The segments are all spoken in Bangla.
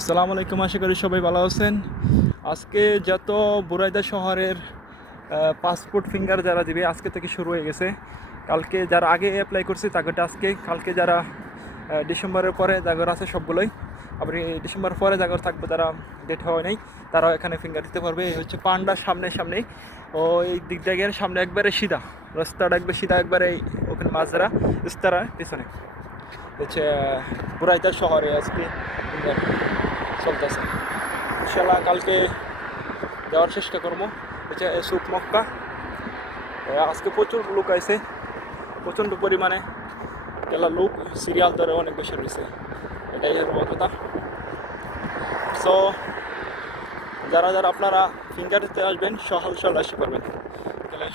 আসসালামু আলাইকুম, আশা করি সবাই ভালো আছেন। আজকে যত বুরাইদা শহরের পাসপোর্ট ফিঙ্গার যারা দিবে আজকে থেকে শুরু হয়ে গেছে। কালকে যারা আগে অ্যাপ্লাই করছে তাদেরটা আজকে, কালকে যারা ডিসেম্বরের পরে জাগর আছে সবগুলোই, আবার এই ডিসেম্বর পরে জাগর থাকবে, তারা ডেট হয় নাই, তারাও এখানে ফিঙ্গার দিতে পারবে। এই হচ্ছে পান্ডার সামনেই ও এই দিক জায়গার সামনে একবারে সিধা রাস্তাটা, একবার সিধা একবারে এই ওখানে মাজরা ইস্তারা পিছনে হচ্ছে বুরাইদা শহরে আজকে ফিঙ্গার চলতেছে। ইনশাল্লাহ কালকে যাওয়ার চেষ্টা করবো। হচ্ছে সুক মক্কা। আজকে প্রচুর লোক আছে, প্রচণ্ড পরিমাণে গেলা লোক, সিরিয়াল ধরে অনেক বেশি রয়েছে, এটাই হলো কথা। সো যারা যারা আপনারা ফিঙ্গার দিতে আসবেন সকাল সকাল আসতে পারবেন, তাহলে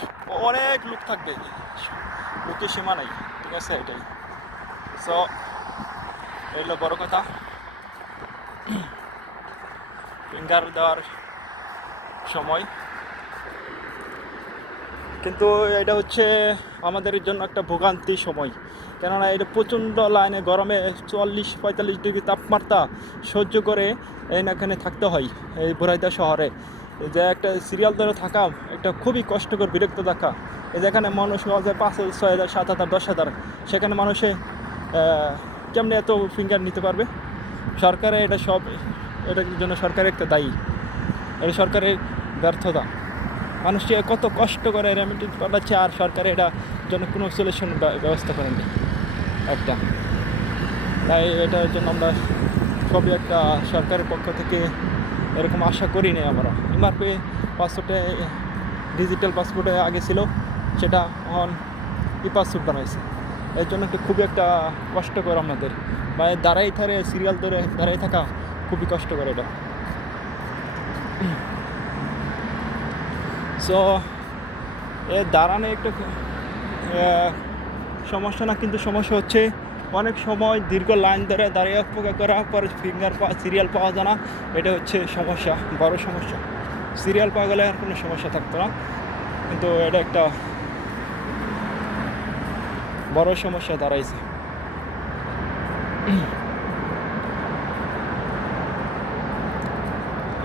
অনেক লোক থাকবে, লোকের সীমা নাই, ঠিক আছে? এটাই। সো এই হলো বড় কথা, ফিঙ্গার দেওয়ার সময়। কিন্তু এটা হচ্ছে আমাদের জন্য একটা ভোগান্তি সময়, কেননা এটা প্রচণ্ড লাইনে গরমে 44-45 ডিগ্রি তাপমাত্রা সহ্য করে এখানে থাকতে হয় এই বুরাইদা শহরে। যে একটা সিরিয়াল ধরে থাকা একটা খুবই কষ্টকর, বিরক্ত থাকা। এই যেখানে মানুষ হওয়া যায় 5,000, 6,000, 7,000, 10,000, সেখানে মানুষে কেমনি এত ফিঙ্গার নিতে পারবে? সরকারে এটা সব, এটার জন্য সরকারের একটা দায়ী, এটা সরকারের ব্যর্থতা। মানুষ কত কষ্ট করে রেমিটেন্স পাঠাচ্ছে, আর সরকার এটার জন্য কোনো সলিউশন ব্যবস্থা করেনি একটা। তাই এটার জন্য আমরা সবই একটা সরকারের পক্ষ থেকে এরকম আশা করি নি আমরা। এমআরপি পাসপোর্টে, ডিজিটাল পাসপোর্টে আগে ছিল, সেটা এখন ই পাসপোর্ট বানাইছে। এর জন্য একটু খুবই একটা কষ্টকর আমাদের, বা দাঁড়াই থারে সিরিয়াল ধরে দাঁড়াই থাকা খুবই কষ্টকর এটা। সো এ দাঁড়ানো একটু সমস্যা না, কিন্তু সমস্যা হচ্ছে অনেক সময় দীর্ঘ লাইন ধরে দাঁড়িয়ে অপেক্ষা করা পরে ফিঙ্গার সিরিয়াল পাওয়া যায় না। এটা হচ্ছে সমস্যা, বড় সমস্যা। সিরিয়াল পাওয়া গেলে আর কোনো সমস্যা থাকতো না, কিন্তু এটা একটা বড় সমস্যা দাঁড়াইছে।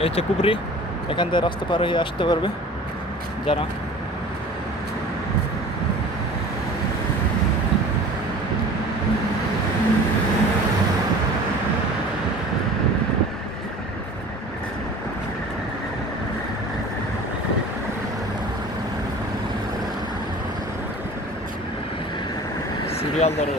এই হচ্ছে কুবরি, এখান থেকে রাস্তা পার হয়ে আসতে পারবে যারা। সিরিয়াল ধরে